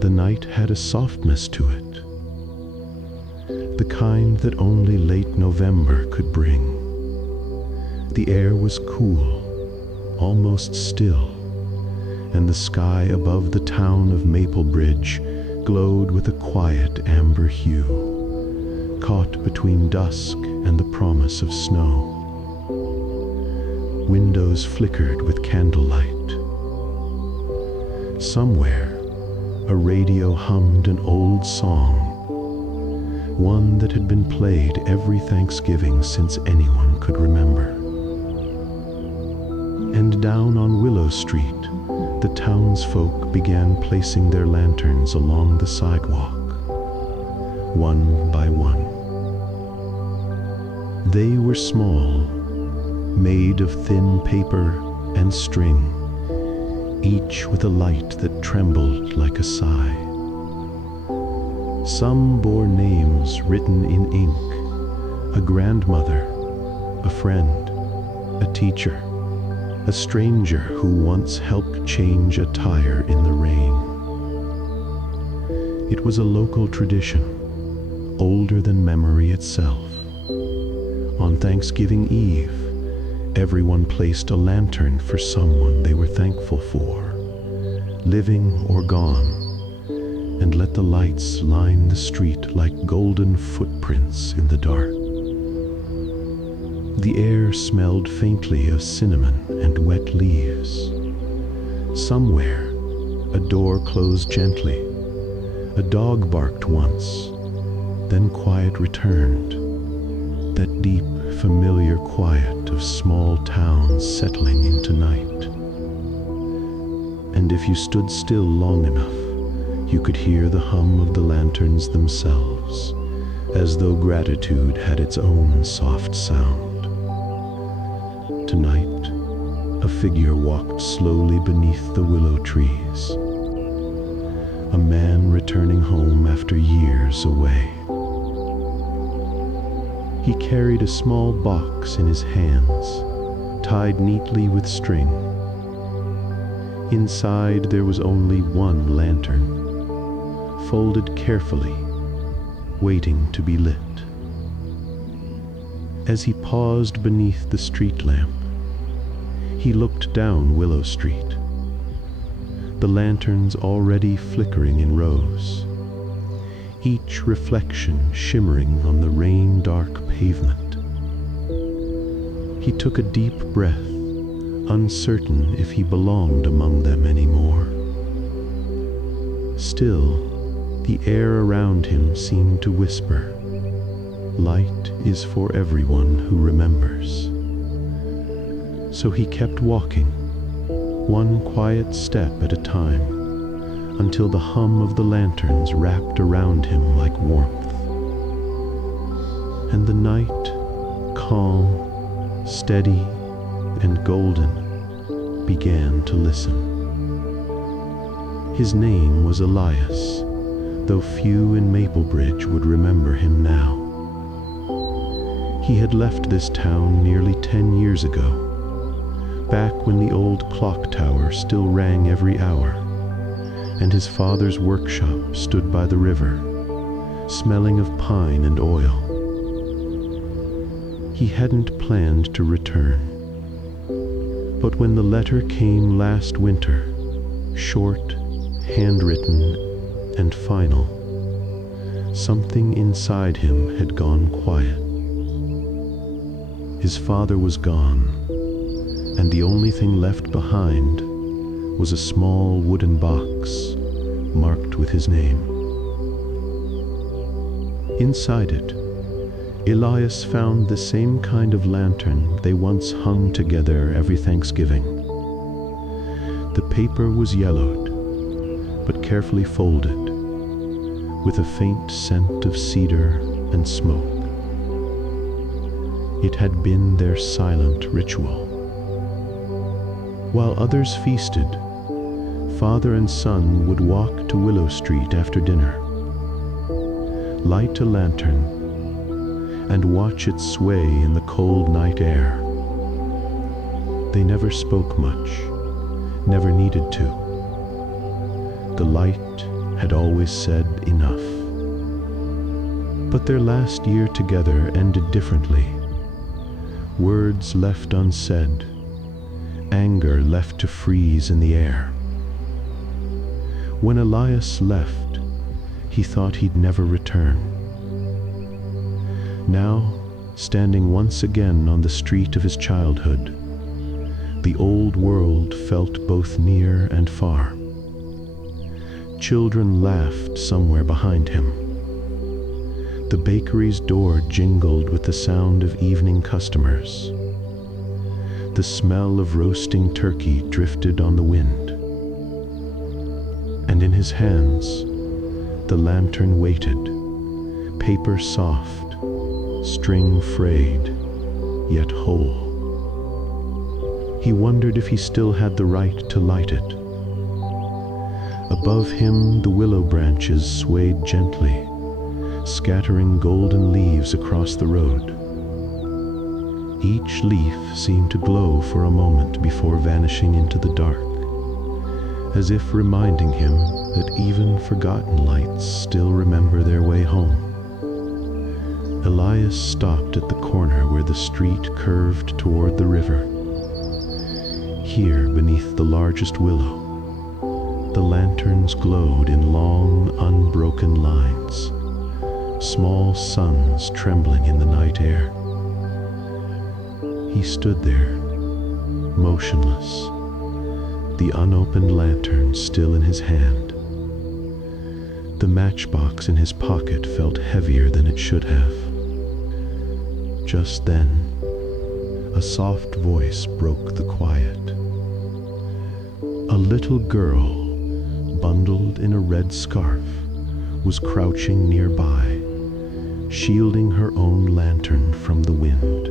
The night had a softness to it, the kind that only late November could bring. The air was cool, almost still, and the sky above the town of Maplebridge glowed with a quiet amber hue, caught between dusk and the promise of snow. Windows flickered with candlelight. Somewhere, a radio hummed an old song, one that had been played every Thanksgiving since anyone could remember. And down on Willow Street, the townsfolk began placing their lanterns along the sidewalk, one by one. They were small, made of thin paper and string, each with a light that trembled like a sigh. Some bore names written in ink, a grandmother, a friend, a teacher, a stranger who once helped change a tire in the rain. It was a local tradition, older than memory itself. On Thanksgiving Eve, everyone placed a lantern for someone they were thankful for, living or gone, and let the lights line the street like golden footprints in the dark. The air smelled faintly of cinnamon and wet leaves. Somewhere, a door closed gently. A dog barked once, then quiet returned, that deep, familiar quiet of small towns settling into night. And if you stood still long enough, you could hear the hum of the lanterns themselves, as though gratitude had its own soft sound. Tonight, a figure walked slowly beneath the willow trees, a man returning home after years away. He carried a small box in his hands, tied neatly with string. Inside there was only one lantern, folded carefully, waiting to be lit. As he paused beneath the street lamp, he looked down Willow Street, the lanterns already flickering in rows, each reflection shimmering on the rain-dark pavement. He took a deep breath, uncertain if he belonged among them anymore. Still, the air around him seemed to whisper, "Light is for everyone who remembers." So he kept walking, one quiet step at a time, until the hum of the lanterns wrapped around him like warmth. And the night, calm, steady, and golden, began to listen. His name was Elias, though few in Maplebridge would remember him now. He had left this town nearly 10 years ago, back when the old clock tower still rang every hour, and his father's workshop stood by the river, smelling of pine and oil. He hadn't planned to return. But when the letter came last winter, short, handwritten, and final, something inside him had gone quiet. His father was gone, and the only thing left behind was a small wooden box marked with his name. Inside it, Elias found the same kind of lantern they once hung together every Thanksgiving. The paper was yellowed, but carefully folded, with a faint scent of cedar and smoke. It had been their silent ritual. While others feasted, father and son would walk to Willow Street after dinner, light a lantern, and watch it sway in the cold night air. They never spoke much, never needed to. The light had always said enough. But their last year together ended differently. Words left unsaid, anger left to freeze in the air. When Elias left, he thought he'd never return. Now, standing once again on the street of his childhood, the old world felt both near and far. Children laughed somewhere behind him. The bakery's door jingled with the sound of evening customers. The smell of roasting turkey drifted on the wind. And in his hands, the lantern waited, paper soft, string frayed, yet whole. He wondered if he still had the right to light it. Above him, the willow branches swayed gently, scattering golden leaves across the road. Each leaf seemed to glow for a moment before vanishing into the dark, as if reminding him that even forgotten lights still remember their way home. Elias stopped at the corner where the street curved toward the river. Here, beneath the largest willow, the lanterns glowed in long, unbroken lines, small suns trembling in the night air. He stood there, motionless, the unopened lantern still in his hand. The matchbox in his pocket felt heavier than it should have. Just then, a soft voice broke the quiet. A little girl, bundled in a red scarf, was crouching nearby, shielding her own lantern from the wind.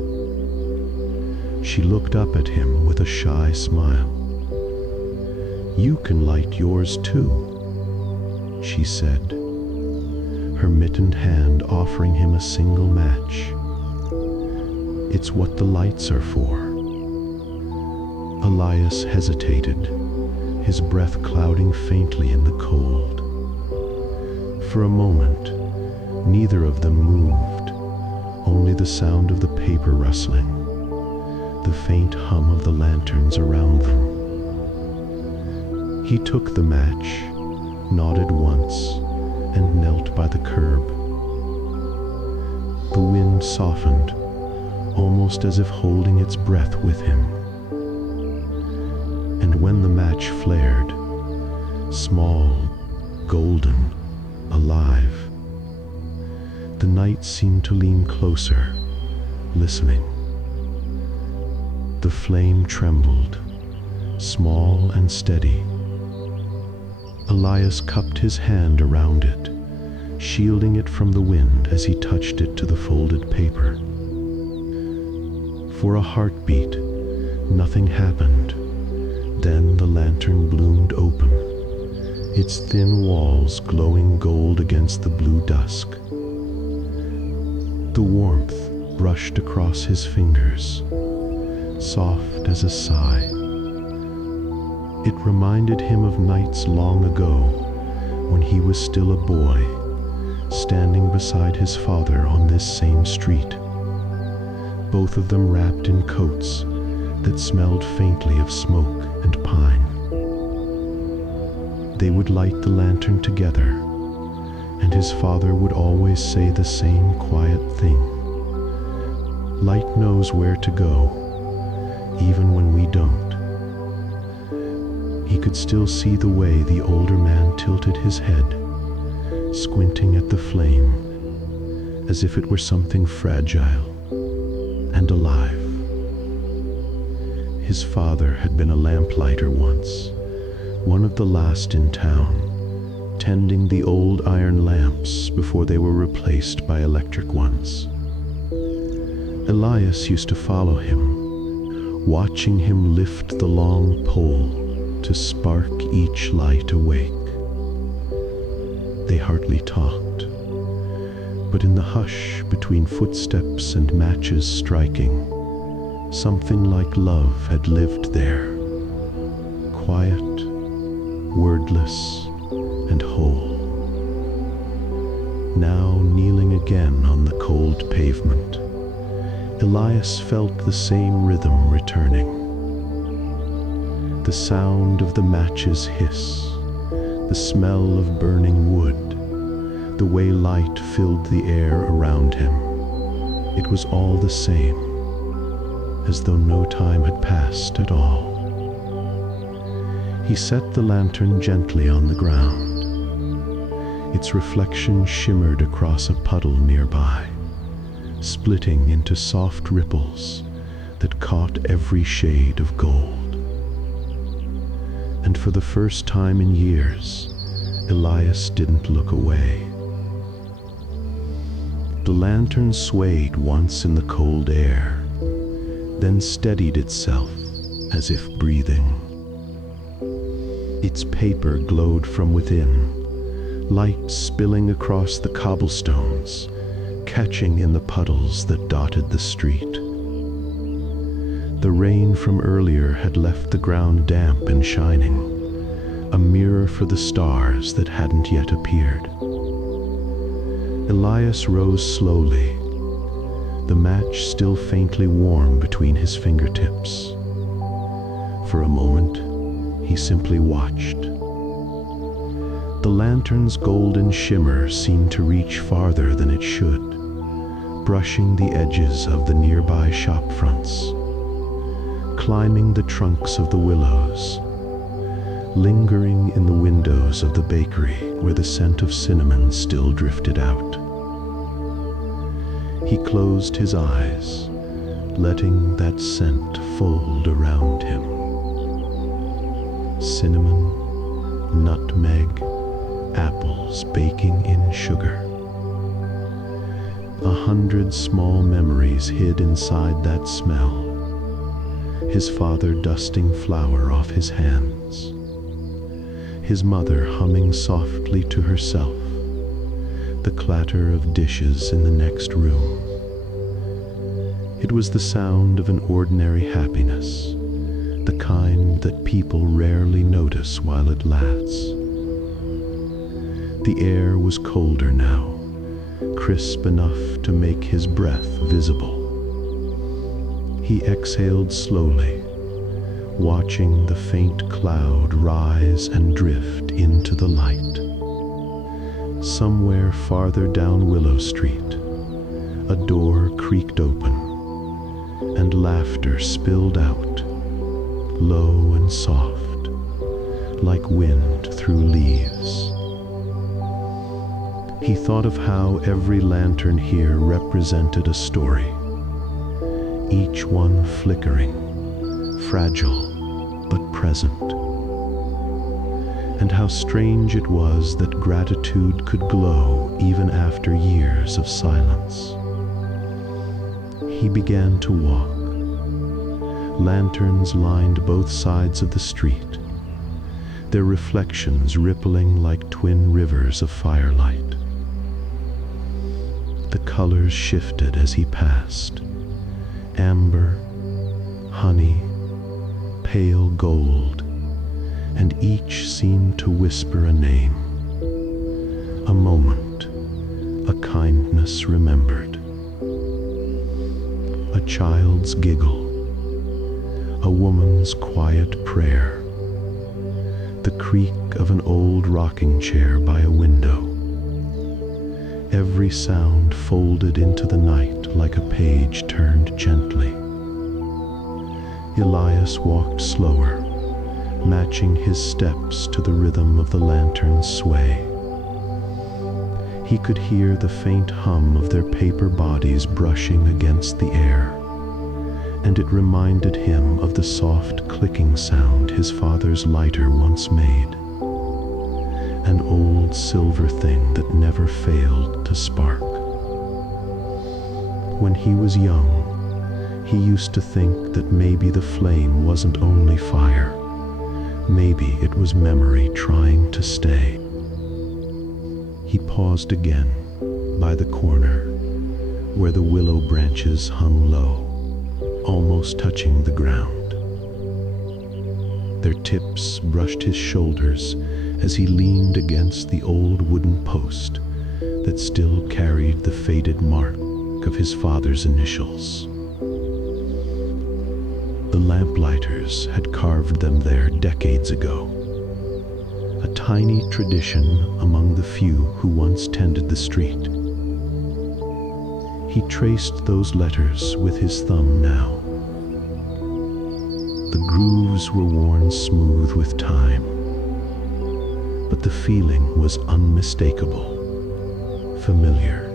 She looked up at him with a shy smile. "You can light yours too," she said, her mittened hand offering him a single match. "It's what the lights are for." Elias hesitated, his breath clouding faintly in the cold. For a moment, neither of them moved, only the sound of the paper rustling, the faint hum of the lanterns around them. He took the match, nodded once, and knelt by the curb. The wind softened, almost as if holding its breath with him. And when the match flared, small, golden, alive, the night seemed to lean closer, listening. The flame trembled, small and steady. Elias cupped his hand around it, shielding it from the wind as he touched it to the folded paper. For a heartbeat, nothing happened. Then the lantern bloomed open, its thin walls glowing gold against the blue dusk. The warmth brushed across his fingers, soft as a sigh. It reminded him of nights long ago, when he was still a boy, standing beside his father on this same street, both of them wrapped in coats that smelled faintly of smoke and pine. They would light the lantern together, and his father would always say the same quiet thing: "Light knows where to go, even when we don't." He could still see the way the older man tilted his head, squinting at the flame, as if it were something fragile and alive. His father had been a lamplighter once, one of the last in town, tending the old iron lamps before they were replaced by electric ones. Elias used to follow him, watching him lift the long pole to spark each light awake. They hardly talked, but in the hush between footsteps and matches striking, something like love had lived there, quiet, wordless, and whole. now kneeling again on the cold pavement, Elias felt the same rhythm returning. The sound of the matches hiss, the smell of burning wood, the way light filled the air around him. It was all the same, as though no time had passed at all. He set the lantern gently on the ground. Its reflection shimmered across a puddle nearby, splitting into soft ripples that caught every shade of gold. And for the first time in years, Elias didn't look away. The lantern swayed once in the cold air, then steadied itself as if breathing. Its paper glowed from within, light spilling across the cobblestones, catching in the puddles that dotted the street. The rain from earlier had left the ground damp and shining, a mirror for the stars that hadn't yet appeared. Elias rose slowly, the match still faintly warm between his fingertips. For a moment, he simply watched. The lantern's golden shimmer seemed to reach farther than it should, brushing the edges of the nearby shop fronts, climbing the trunks of the willows, lingering in the windows of the bakery where the scent of cinnamon still drifted out. He closed his eyes, letting that scent fold around him. Cinnamon, nutmeg, apples baking in sugar. 100 small memories hid inside that smell. His father dusting flour off his hands. His mother humming softly to herself. The clatter of dishes in the next room. It was the sound of an ordinary happiness, the kind that people rarely notice while it lasts. The air was colder now, crisp enough to make his breath visible. He exhaled slowly, watching the faint cloud rise and drift into the light. Somewhere farther down Willow Street, a door creaked open, and laughter spilled out, low and soft, like wind through leaves. He thought of how every lantern here represented a story, each one flickering, fragile but present. And how strange it was that gratitude could glow even after years of silence. He began to walk. Lanterns lined both sides of the street, their reflections rippling like twin rivers of firelight. The colors shifted as he passed. Amber, honey, pale gold, and each seemed to whisper a name, a moment, a kindness remembered, a child's giggle, a woman's quiet prayer, the creak of an old rocking chair by a window. Every sound folded into the night like a page turned gently. Elias walked slower, matching his steps to the rhythm of the lantern's sway. He could hear the faint hum of their paper bodies brushing against the air, and it reminded him of the soft clicking sound his father's lighter once made, an old silver thing that never failed to spark. When he was young, he used to think that maybe the flame wasn't only fire, maybe it was memory trying to stay. He paused again by the corner, where the willow branches hung low, almost touching the ground. Their tips brushed his shoulders as he leaned against the old wooden post that still carried the faded mark of his father's initials. The lamplighters had carved them there decades ago, a tiny tradition among the few who once tended the street. He traced those letters with his thumb now. The grooves were worn smooth with time, but the feeling was unmistakable, familiar,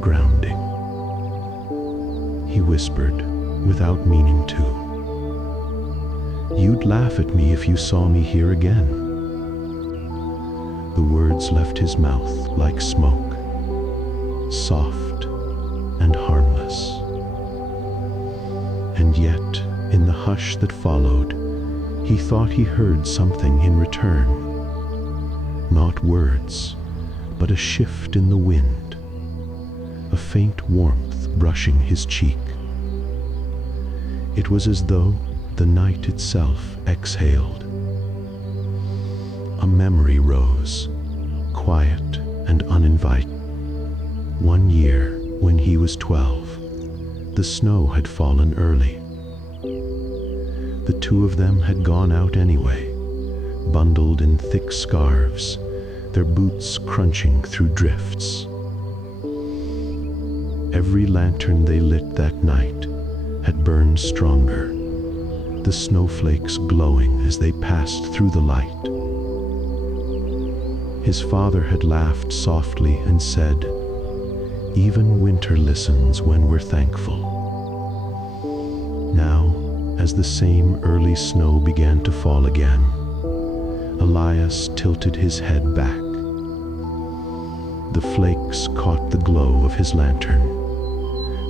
grounding. He whispered, without meaning to, "You'd laugh at me if you saw me here again." The words left his mouth like smoke, soft and harmless. And yet, in the hush that followed, he thought he heard something in return. Not words, but a shift in the wind, a faint warmth brushing his cheek. It was as though the night itself exhaled. A memory rose, quiet and uninviting. One year, when he was 12, the snow had fallen early. The two of them had gone out anyway, bundled in thick scarves, their boots crunching through drifts. Every lantern they lit that night had burned stronger, the snowflakes glowing as they passed through the light. His father had laughed softly and said, "Even winter listens when we're thankful." Now, as the same early snow began to fall again, Elias tilted his head back. The flakes caught the glow of his lantern,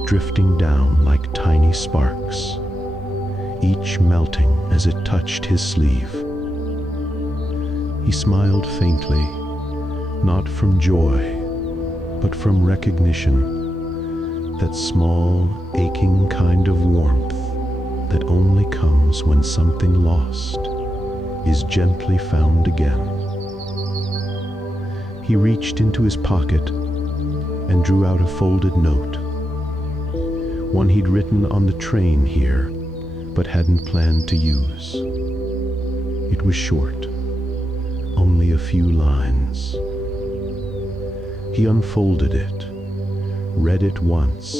drifting down like tiny sparks, each melting as it touched his sleeve. He smiled faintly, not from joy, but from recognition, that small, aching kind of warmth that only comes when something lost is gently found again. He reached into his pocket and drew out a folded note, one he'd written on the train here, but hadn't planned to use. It was short, only a few lines. He unfolded it, read it once,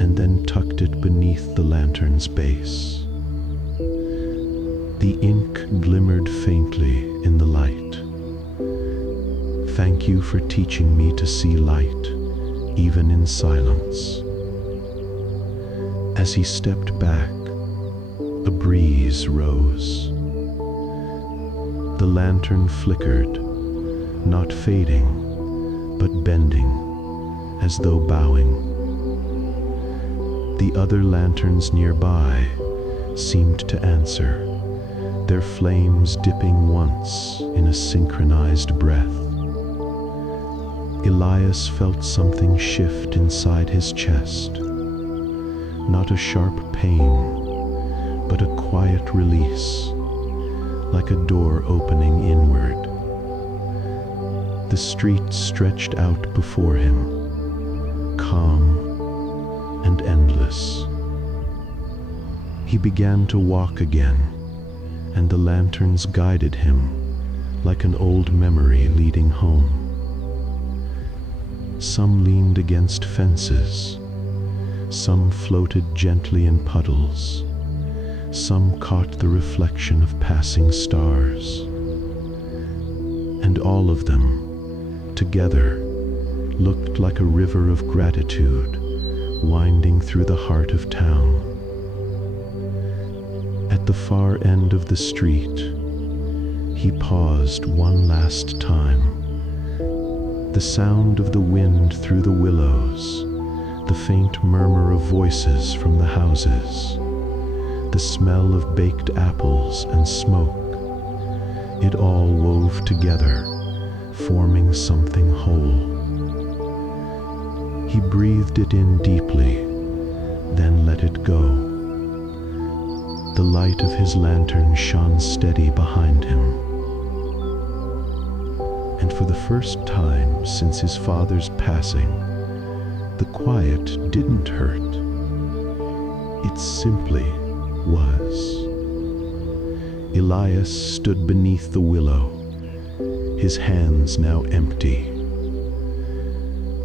and then tucked it beneath the lantern's base. The ink glimmered faintly in the light. "Thank you for teaching me to see light, even in silence." As he stepped back, a breeze rose. The lantern flickered, not fading, but bending, as though bowing. The other lanterns nearby seemed to answer, their flames dipping once in a synchronized breath. Elias felt something shift inside his chest, not a sharp pain, but a quiet release, like a door opening inward. The street stretched out before him, calm and endless. He began to walk again, and the lanterns guided him like an old memory leading home. Some leaned against fences, some floated gently in puddles, some caught the reflection of passing stars. And all of them, together, looked like a river of gratitude winding through the heart of town. At the far end of the street, he paused one last time. The sound of the wind through the willows, the faint murmur of voices from the houses, the smell of baked apples and smoke, it all wove together, forming something whole. He breathed it in deeply, then let it go. The light of his lantern shone steady behind him. And for the first time since his father's passing, the quiet didn't hurt. It simply was. Elias stood beneath the willow, his hands now empty.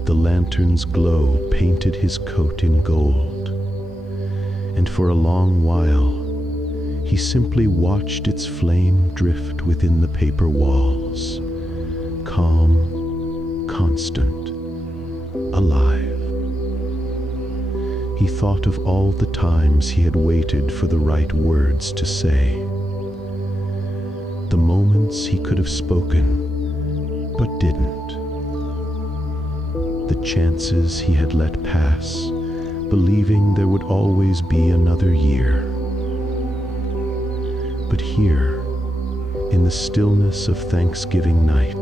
The lantern's glow painted his coat in gold, and for a long while, he simply watched its flame drift within the paper walls, calm, constant, alive. He thought of all the times he had waited for the right words to say, the moments he could have spoken, but didn't. The chances he had let pass, believing there would always be another year. But here, in the stillness of Thanksgiving night,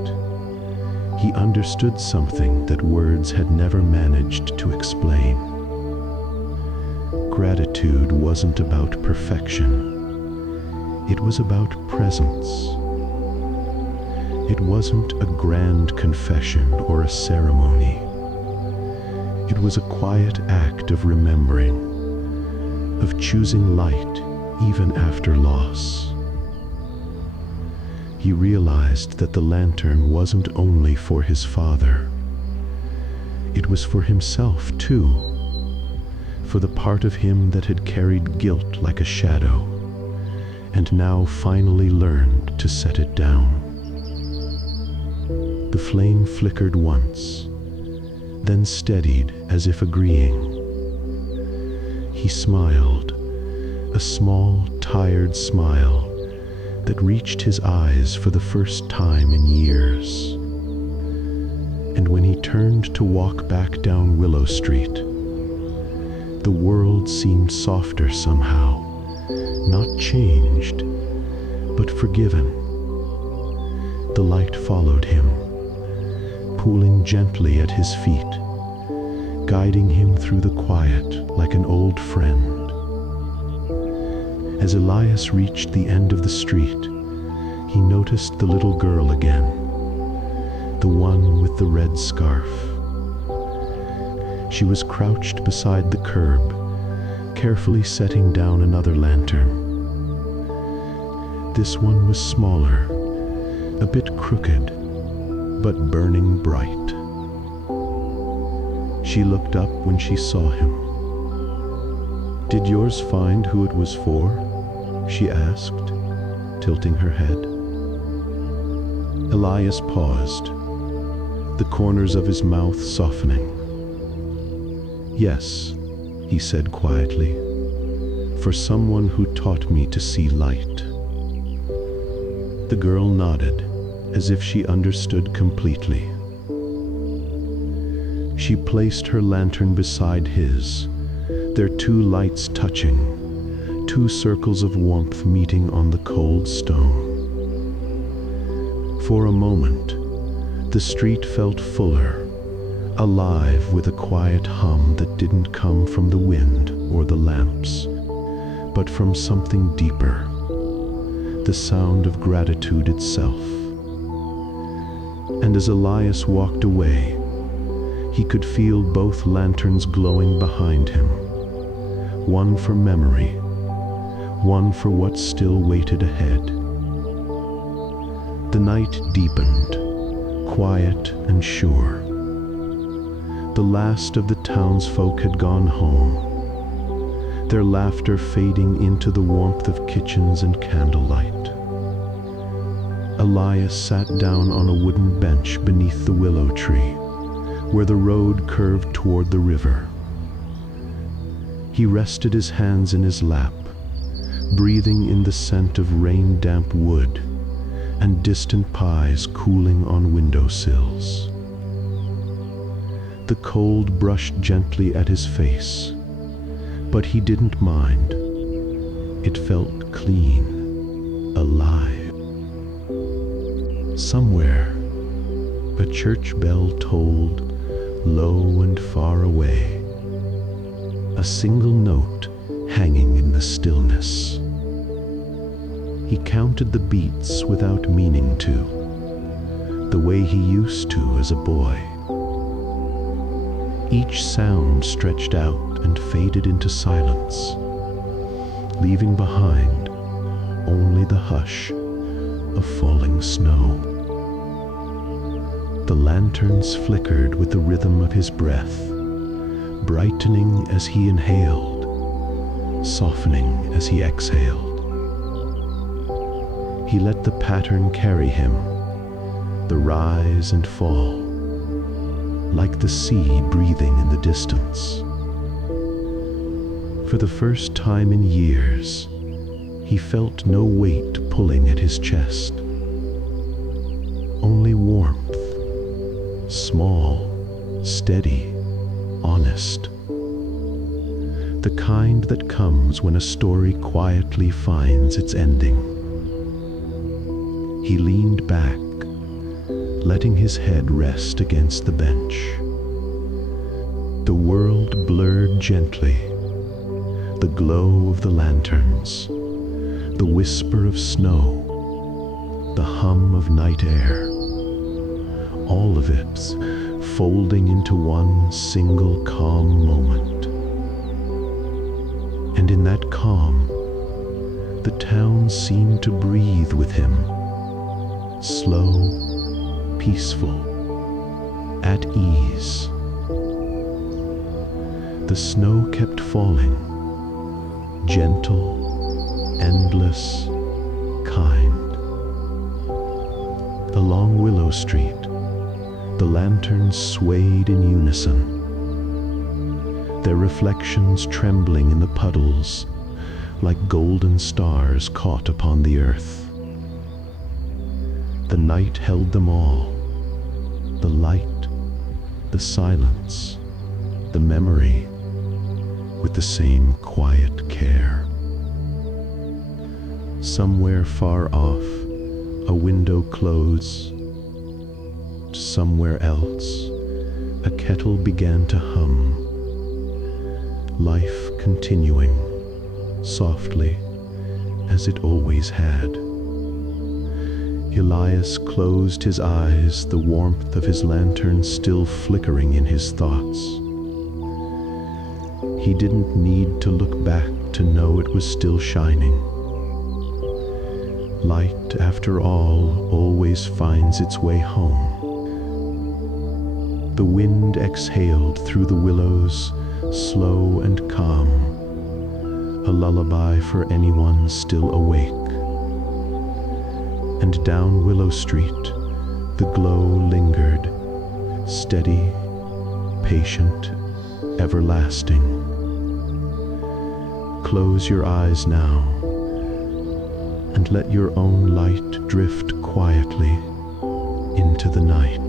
he understood something that words had never managed to explain. Gratitude wasn't about perfection. It was about presence. It wasn't a grand confession or a ceremony. It was a quiet act of remembering, of choosing light even after loss. He realized that the lantern wasn't only for his father. It was for himself too, for the part of him that had carried guilt like a shadow, and now finally learned to set it down. The flame flickered once, then steadied as if agreeing. He smiled, a small, tired smile that reached his eyes for the first time in years. And when he turned to walk back down Willow Street, the world seemed softer somehow, not changed, but forgiven. The light followed him, pooling gently at his feet, guiding him through the quiet like an old friend. As Elias reached the end of the street, he noticed the little girl again, the one with the red scarf. She was crouched beside the curb, carefully setting down another lantern. This one was smaller, a bit crooked, but burning bright. She looked up when she saw him. "Did yours find who it was for?" she asked, tilting her head. Elias paused, the corners of his mouth softening. "Yes," he said quietly, "for someone who taught me to see light." The girl nodded, as if she understood completely. She placed her lantern beside his, their two lights touching, two circles of warmth meeting on the cold stone. For a moment, the street felt fuller, alive with a quiet hum that didn't come from the wind or the lamps, but from something deeper, the sound of gratitude itself. And as Elias walked away, he could feel both lanterns glowing behind him, one for memory, one for what still waited ahead. The night deepened, quiet and sure. The last of the townsfolk had gone home, their laughter fading into the warmth of kitchens and candlelight. Elias sat down on a wooden bench beneath the willow tree, where the road curved toward the river. He rested his hands in his lap, breathing in the scent of rain-damp wood and distant pies cooling on windowsills. The cold brushed gently at his face, but he didn't mind. It felt clean, alive. Somewhere, a church bell tolled, low and far away, a single note hanging in the stillness. He counted the beats without meaning to, the way he used to as a boy. Each sound stretched out and faded into silence, leaving behind only the hush of falling snow. The lanterns flickered with the rhythm of his breath, brightening as he inhaled, softening as he exhaled. He let the pattern carry him, the rise and fall, like the sea breathing in the distance. For the first time in years, he felt no weight pulling at his chest. Only warmth, small, steady, honest. The kind that comes when a story quietly finds its ending. He leaned back, letting his head rest against the bench. The world blurred gently, the glow of the lanterns, the whisper of snow, the hum of night air, all of it folding into one single calm moment. And in that calm, the town seemed to breathe with him, slow, peaceful, at ease. The snow kept falling, gentle, endless, kind. Along Willow Street, the lanterns swayed in unison, their reflections trembling in the puddles like golden stars caught upon the earth. The night held them all, the light, the silence, the memory, with the same quiet care. Somewhere far off, a window closed. Somewhere else, a kettle began to hum. Life continuing, softly, as it always had. Elias closed his eyes, the warmth of his lantern still flickering in his thoughts. He didn't need to look back to know it was still shining. Light, after all, always finds its way home. The wind exhaled through the willows, slow and calm, a lullaby for anyone still awake. And down Willow Street, the glow lingered, steady, patient, everlasting. Close your eyes now, and let your own light drift quietly into the night.